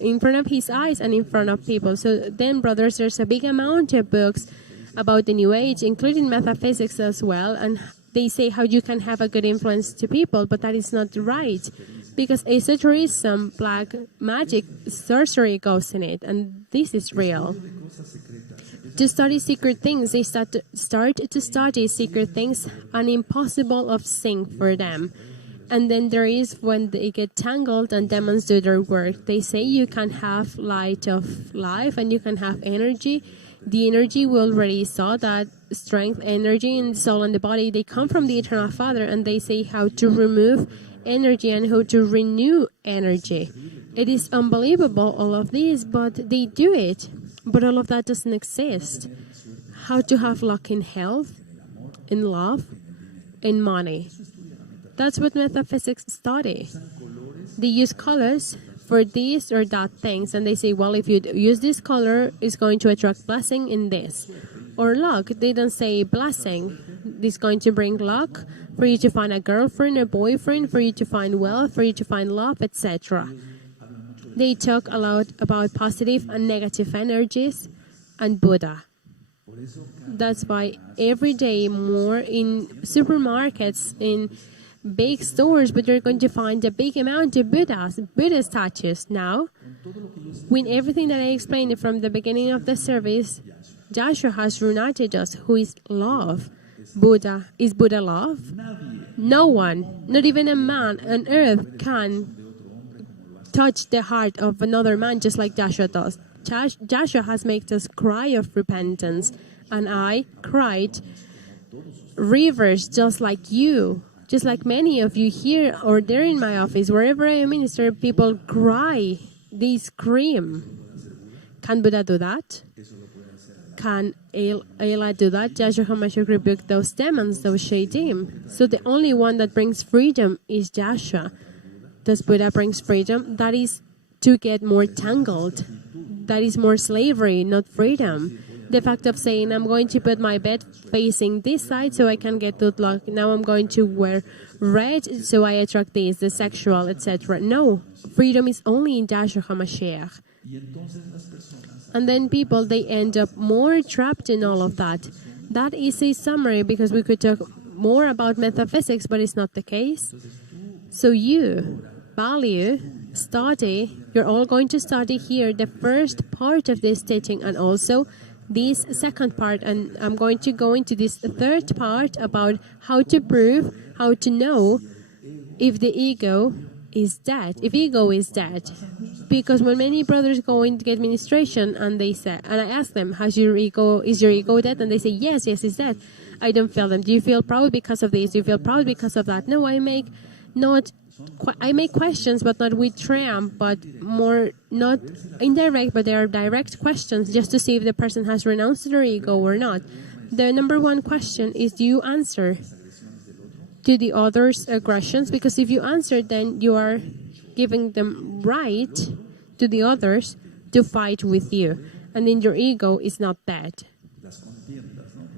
in front of His eyes and in front of people. So then, brothers, there's a big amount of books about the New Age, including metaphysics as well. And they say how you can have a good influence to people, but that is not right. Because esotericism, black magic, sorcery goes in it. And this is real. To study secret things, they start to study secret things, and impossible of thing for them. And then there is when they get tangled and demons do their work. They say you can have light of life and you can have energy. The energy we already saw, that strength, energy in the soul and the body, they come from the Eternal Father, and they say how to remove energy and how to renew energy. It is unbelievable, all of this, but they do it. But all of that doesn't exist. How to have luck in health, in love, in money. That's what metaphysics study. They use colors for this or that things, and they say, well, if you use this color, it's going to attract blessing in this. Or luck. They don't say blessing. It's going to bring luck for you to find a girlfriend, a boyfriend, for you to find wealth, for you to find love, etc. They talk a lot about positive and negative energies and Buddha. That's why every day more in supermarkets, in big stores, but you're going to find a big amount of Buddha statues. Now, with everything that I explained from the beginning of the service, Joshua has reunited us, who is love. Buddha. Is Buddha love? No one, not even a man on earth, can touch the heart of another man just like Joshua does. Joshua has made us cry of repentance, and I cried rivers just like you, just like many of you here or there in my office. Wherever I minister, people cry, they scream. Can Buddha do that? Can Allah do that? Joshua HaMashiach rebuked those demons, those shaitim. So the only one that brings freedom is Joshua. Does Buddha brings freedom? That is to get more tangled. That is more slavery, not freedom. The fact of saying, I'm going to put my bed facing this side so I can get good luck. Now I'm going to wear red so I attract this, the sexual, etc. No, freedom is only in Joshua HaMashiach. And then people, they end up more trapped in all of that. That is a summary, because we could talk more about metaphysics, but it's not the case. So you value, study, you're all going to study here the first part of this teaching and also this second part. And I'm going to go into this third part about how to prove, how to know if the ego is dead, if ego is dead. Because when many brothers go in to get ministration and they say, and I ask them, is your ego dead? And they say, yes, it's dead. I don't feel them. Do you feel proud because of this? Do you feel proud because of that? No, I make questions, but not with triumph, but more not indirect, but they are direct questions just to see if the person has renounced their ego or not. The number one question is, do you answer to the other's aggressions? Because if you answer, then you are giving them right to the others to fight with you. And then your ego is not dead.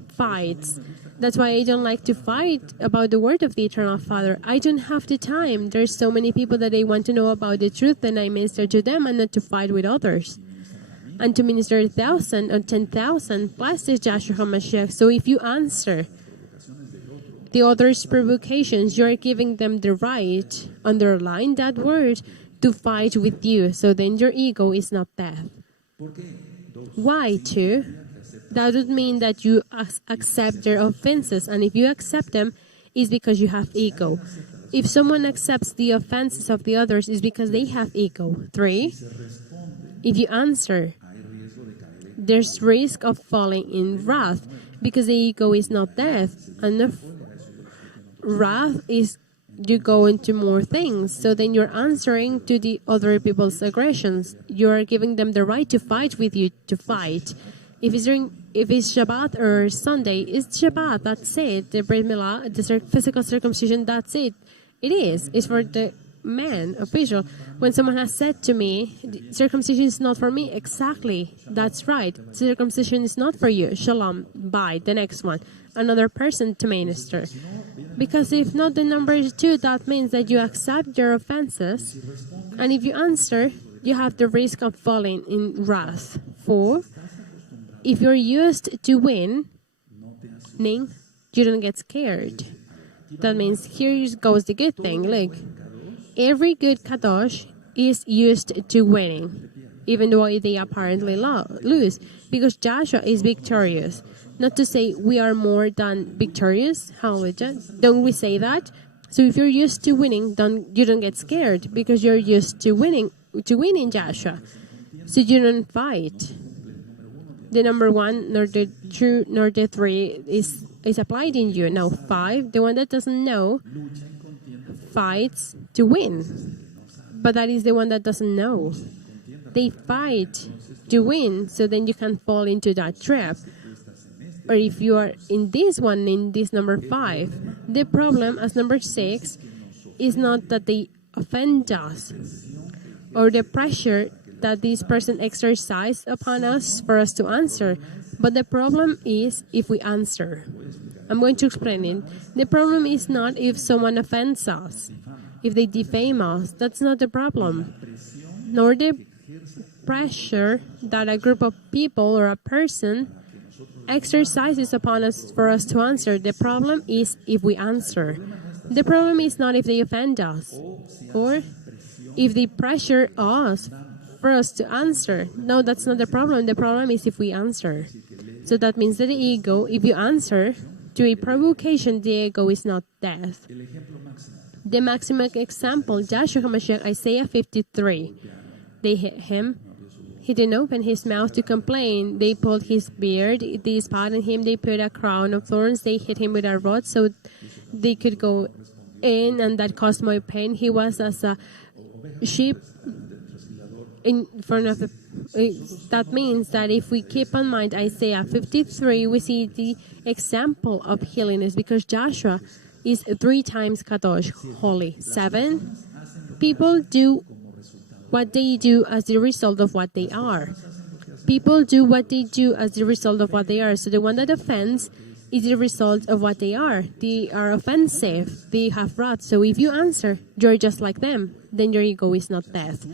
Fights. That's why I don't like to fight about the word of the Eternal Father. I don't have the time. There's so many people that they want to know about the truth, and I minister to them and not to fight with others. And to minister 1,000 or 10,000, plus is Joshua HaMashiach. So if you answer the other's provocations, you're giving them the right, underline that word, to fight with you. So then your ego is not dead. Why? Two, that would mean that you accept their offenses. And if you accept them, it's because you have ego. If someone accepts the offenses of the others, it's because they have ego. 3, if you answer, there's risk of falling in wrath, because the ego is not death. And the wrath is you go into more things. So then you're answering to the other people's aggressions. You're giving them the right to fight with you, to fight. If it's Shabbat or Sunday, it's Shabbat, that's it. The Brit Milah, the physical circumcision, that's it. It is. It's for the man, official. When someone has said to me, circumcision is not for me, exactly, that's right. Circumcision is not for you. Shalom, bye, the next one. Another person to minister. Because if not the number 2, that means that you accept their offenses. And if you answer, you have the risk of falling in wrath. 4, if you're used to winning, you don't get scared. That means here goes the good thing. Look, every good kadosh is used to winning, even though they apparently lose, because Joshua is victorious. Not to say we are more than victorious. Hallelujah. Don't we say that? So if you're used to winning, you don't get scared, because you're used to winning Joshua. So you don't fight. The number 1, nor the 2, nor the 3 is applied in you. Now 5, the one that doesn't know, fights to win. But that is the one that doesn't know. They fight to win, so then you can fall into that trap. Or if you are in this one, in this number 5, the problem as number 6 is not that they offend us or the pressure that this person exercised upon us for us to answer. But the problem is if we answer. I'm going to explain it. The problem is not if someone offends us, if they defame us. That's not the problem. Nor the pressure that a group of people or a person exercises upon us for us to answer. The problem is if we answer. The problem is not if they offend us or if they pressure us for us to answer. No, that's not the problem. The problem is if we answer. So that means that the ego, if you answer to a provocation, the ego is not death. The maximum example, Joshua HaMashiach, Isaiah 53. They hit him. He didn't open his mouth to complain. They pulled his beard. They spat on him. They put a crown of thorns. They hit him with a rod so they could go in, and that caused more pain. He was as a sheep in front of the... That means that if we keep in mind Isaiah 53, we see the example of healing is because Joshua is 3 times kadosh, holy. 7, people do what they do as the result of what they are. People do what they do as the result of what they are. So the one that offends is the result of what they are. They are offensive. They have wrath. So if you answer, you're just like them, then your ego is not death.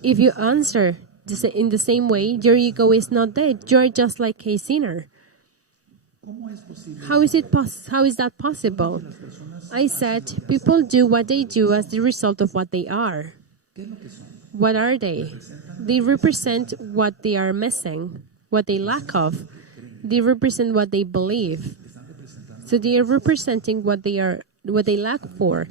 If you answer in the same way, your ego is not dead. You're just like a sinner. How is that possible? I said people do what they do as the result of what they are. What are they? They represent what they are missing, what they lack of. They represent what they believe. So they are representing what they lack for.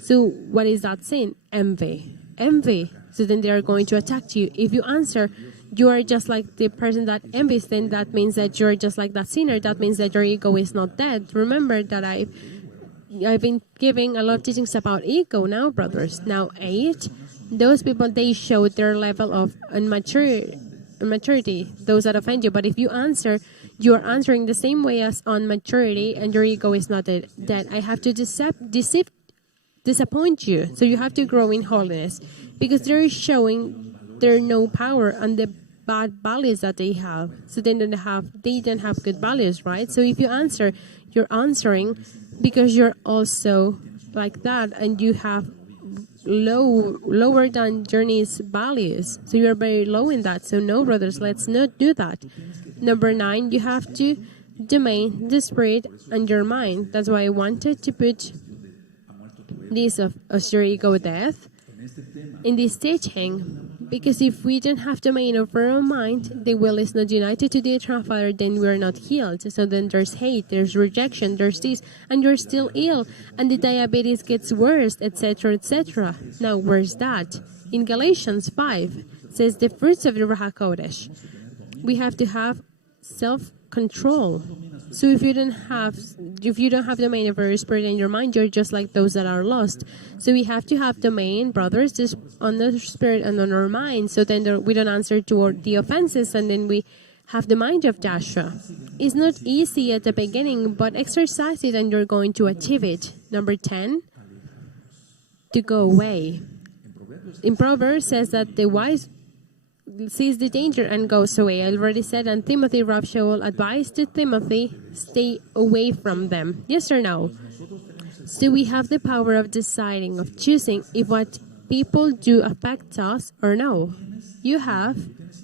So what is that sin? Envy. Envy. So then they are going to attack you. If you answer, you are just like the person that envies, then that means that you're just like that sinner. That means that your ego is not dead. Remember that I've been giving a lot of teachings about ego now, brothers. Now 8. Those people, they show their level of immaturity, those that offend you. But if you answer, you are answering the same way as on maturity, and your ego is not dead. I have to disappoint you. So you have to grow in holiness, because they're showing their no power and the bad values that they have. So they don't have good values, right? So if you answer, you're answering because you're also like that, and you have lower than journey's values. So you're very low in that. So no, brothers, let's not do that. Number 9, you have to domain the spirit and your mind. That's why I wanted to put this of your ego death in this teaching, Because if we don't have domain over our mind, the will is not united to the eternal Father, then we are not healed. So then there's hate, there's rejection, there's this, and you're still ill, and the diabetes gets worse, etc., etc. Now, where's that? In Galatians 5, it says the fruits of the Ruach HaKodesh. We have to have self-control. So if you don't have domain over your spirit and your mind, you're just like those that are lost. So we have to have domain, brothers, just on the spirit and on our mind. So then we don't answer to the offenses, and then we have the mind of Joshua. It's not easy at the beginning, but exercise it and you're going to achieve it. Number 10, to go away. In Proverbs says that the wise sees the danger and goes away. I already said, and Timothy, Rob Shaul advised to Timothy, stay away from them. Yes or no? So we have the power of deciding, of choosing if what people do affects us or no. You have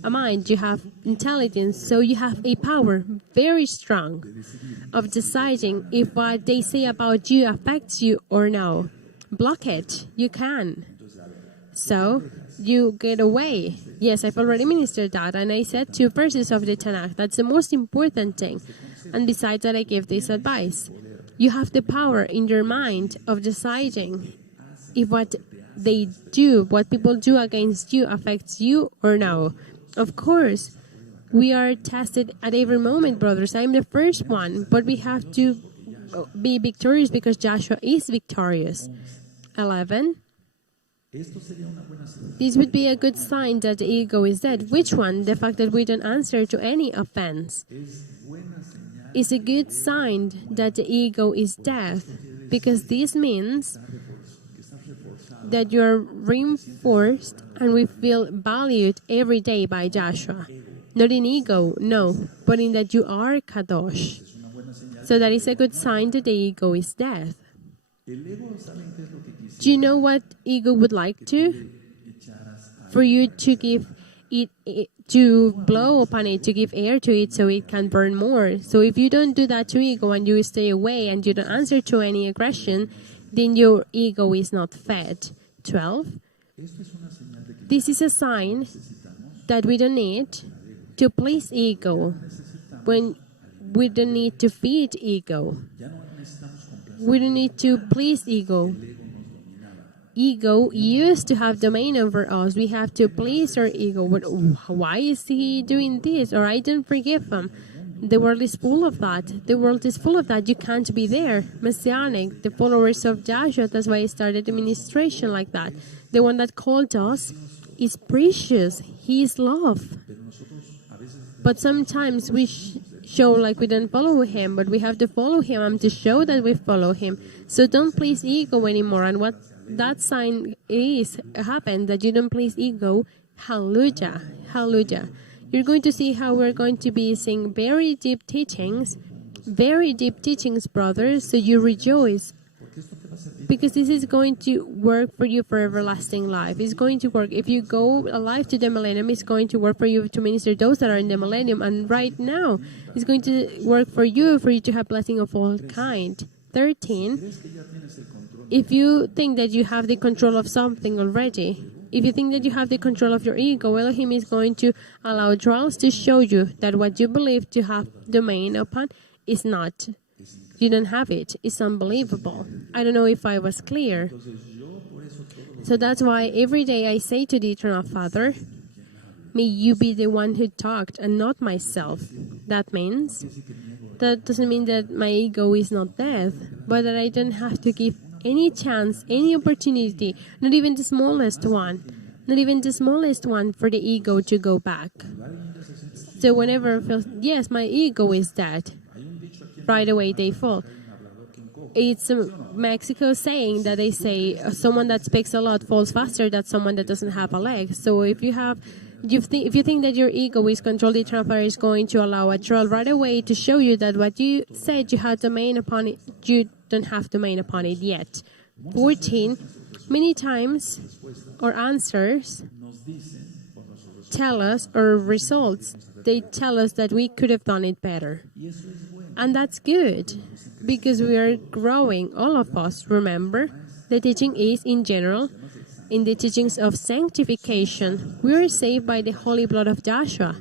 a mind, you have intelligence, so you have a power very strong of deciding if what they say about you affects you or no. Block it. You can. So you get away. Yes, I've already ministered that, and I said 2 verses of the Tanakh. That's the most important thing. And besides that, I give this advice. You have the power in your mind of deciding if what they do, what people do against you, affects you or no. Of course, we are tested at every moment, brothers. I'm the first one, but we have to be victorious because Joshua is victorious. 11. This would be a good sign that the ego is dead. Which one? The fact that we don't answer to any offense is a good sign that the ego is dead, because this means that you're reinforced and we feel valued every day by Joshua. Not in ego, no, but in that you are Kadosh. So that is a good sign that the ego is dead. Do you know what ego would like to? For you to give it, to blow upon it, to give air to it so it can burn more. So if you don't do that to ego and you stay away and you don't answer to any aggression, then your ego is not fed. 12. This is a sign that we don't need to please ego. When we don't need to feed ego. We don't need to please ego. Ego used to have domain over us. We have to please our ego. Why is he doing this? Or I don't forgive him. The world is full of that. The world is full of that. You can't be there. Messianic, the followers of Joshua, that's why I started administration like that. The one that called us is precious. He is love. But sometimes we show like we don't follow him, but we have to follow him and to show that we follow him. So don't please ego anymore. And what that sign is happened, that you don't please ego, hallelujah, hallelujah. You're going to see how we're going to be seeing very deep teachings, brothers, so you rejoice. Because this is going to work for you for everlasting life. It's going to work. If you go alive to the millennium, it's going to work for you to minister those that are in the millennium. And right now, it's going to work for you to have blessing of all kind. 13. If you think that you have the control of something already, if you think that you have the control of your ego, Elohim is going to allow trials to show you that what you believe to have domain upon is not. You don't have it. It's unbelievable. I don't know if I was clear. So that's why every day I say to the Eternal Father, may you be the one who talked and not myself. That doesn't mean that my ego is not dead, but that I don't have to give any chance, any opportunity, not even the smallest one, for the ego to go back. So whenever it feels, yes, my ego is dead, right away they fall. It's Mexico saying that they say someone that speaks a lot falls faster than someone that doesn't have a leg. So if you think that your ego is controlled, the Eternal Father is going to allow a trial right away to show you that what you said you had domain upon it, you don't have domain upon it yet. 14. Many times our answers tell us, or results, they tell us that we could have done it better. And that's good, because we are growing, all of us. Remember, the teaching is, in general, in the teachings of sanctification. We are saved by the holy blood of Joshua.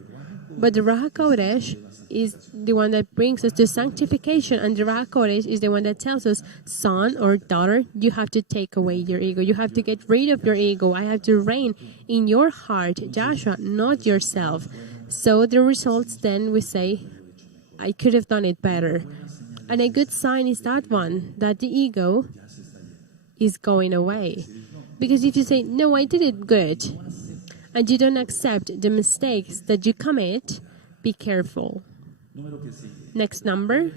But the Ruach HaKodesh is the one that brings us to sanctification, and the Ruach HaKodesh is the one that tells us, son or daughter, you have to take away your ego. You have to get rid of your ego. I have to reign in your heart, Joshua, not yourself. So the results then we say, I could have done it better. And a good sign is that one, that the ego is going away. Because if you say, no, I did it good, and you don't accept the mistakes that you commit, be careful. Next number,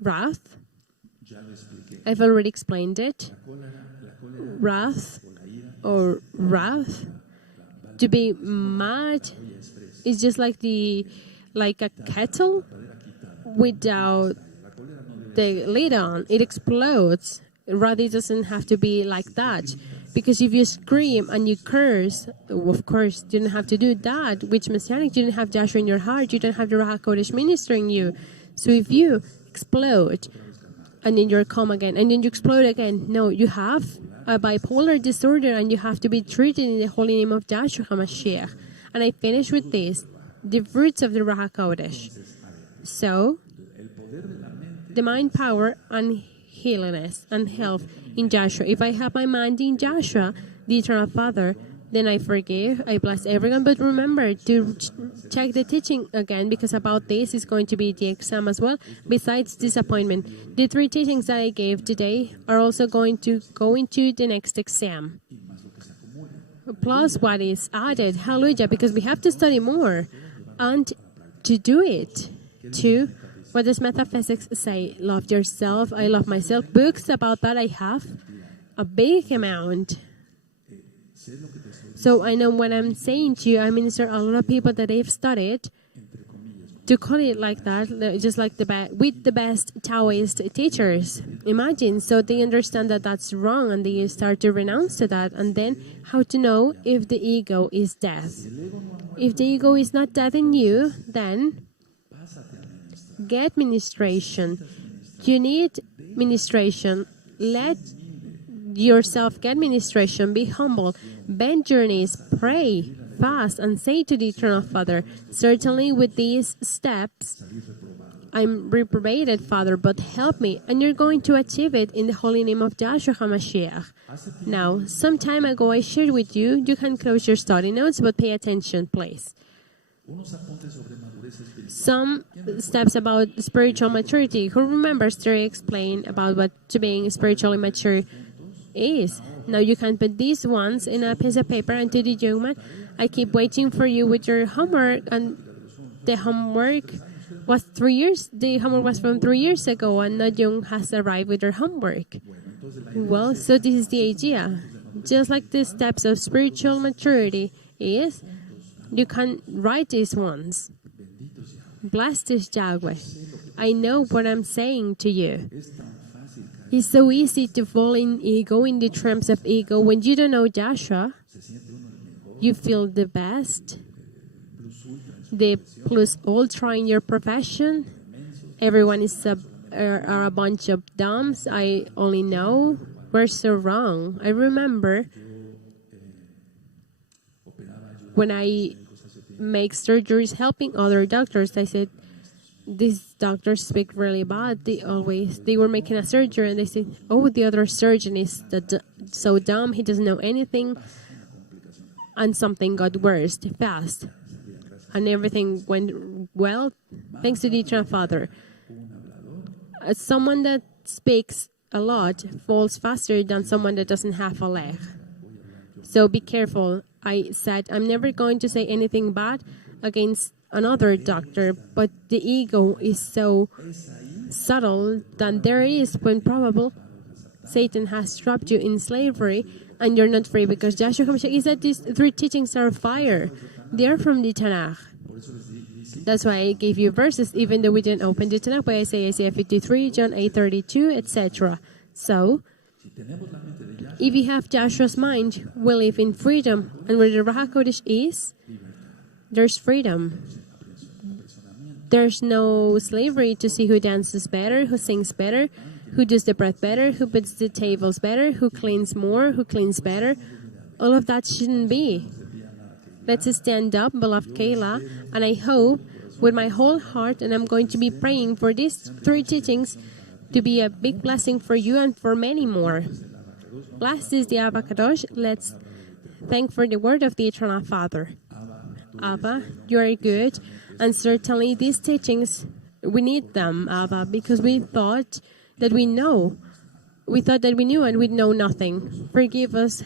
wrath. I've already explained it. Wrath or wrath. To be mad is just like a kettle without the lid on. It explodes. Wrath doesn't have to be like that. Because if you scream and you curse, of course, you don't have to do that. Which Messianic, you don't have Joshua in your heart. You don't have the Ruach HaKodesh ministering you. So if you explode, and then you're calm again, and then you explode again, no, you have a bipolar disorder, and you have to be treated in the holy name of Joshua HaMashiach. And I finish with this, the fruits of the Ruach HaKodesh. So, the mind power and healiness and health in Joshua. If I have my mind in Joshua, the Eternal Father, then I forgive, I bless everyone. But remember to check the teaching again, because about this is going to be the exam as well, besides disappointment. The 3 teachings that I gave today are also going to go into the next exam. Plus what is added, hallelujah, because we have to study more. And to do it, what does metaphysics say? Love yourself, I love myself. Books about that I have a big amount. So I know what I'm saying to you. I minister a lot of people that they've studied, to call it like that, just like with the best Taoist teachers. Imagine, so they understand that that's wrong, and they start to renounce to that. And then how to know if the ego is death. If the ego is not death in you, then get ministration. You need ministration. Let yourself get ministration. Be humble. Bend your knees. Pray. Fast. And say to the Eternal Father, certainly with these steps, I'm reprobated, Father, but help me. And you're going to achieve it in the holy name of Joshua HaMashiach. Now, some time ago I shared with you, you can close your study notes, but pay attention, please. Some steps about spiritual maturity. Who remembers to explain about what to being spiritually mature is? Now you can put these ones in a piece of paper, and to the young man, I keep waiting for you with your homework. And the homework was 3 years. The homework was from 3 years ago, and not young has arrived with her homework. Well, so this is the idea. Just like the steps of spiritual maturity is, you can write these ones. Blessed is Yahweh. I know what I'm saying to you. It's so easy to fall in ego, in the traps of ego. When you don't know Joshua, you feel the best, the plus ultra in your profession. Everyone is are a bunch of dumbs. I only know. We're so wrong. I remember when I make surgeries helping other doctors, I said, these doctors speak really bad. They were making a surgery, and they said, oh, the other surgeon is so dumb, he doesn't know anything. And something got worse fast. And everything went well, thanks to the Eternal Father. Someone that speaks a lot falls faster than someone that doesn't have a leg. So be careful. I said I'm never going to say anything bad against another doctor, but the ego is so subtle that there is when probable Satan has trapped you in slavery and you're not free, because Joshua HaMashiach said these 3 teachings are fire. They are from the Tanakh. That's why I gave you verses, even though we didn't open the Tanakh, but Isaiah 53, John 8:32, etc. So, if you have Joshua's mind, we live in freedom. And where the Ruach HaKodesh is, there's freedom. There's no slavery to see who dances better, who sings better, who does the bread better, who puts the tables better, who cleans more, who cleans better. all of that shouldn't be. Let's stand up, beloved Kayla, and I hope with my whole heart, and I'm going to be praying for these 3 teachings to be a big blessing for you and for many more. Last is the Abba Kadosh. Let's thank for the word of the Eternal Father. Abba, you are good, and certainly these teachings, we need them, Abba, because we thought that we know. We thought that we knew and we know nothing. Forgive us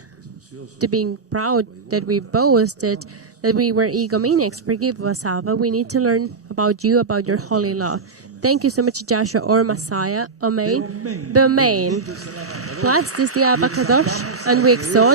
to being proud, that we boasted, that we were egomaniacs. Forgive us, Abba. We need to learn about you, about your holy law. Thank you so much, Joshua or Messiah. Amen. Amen. Blessed is the Abba Kadosh, and we exalt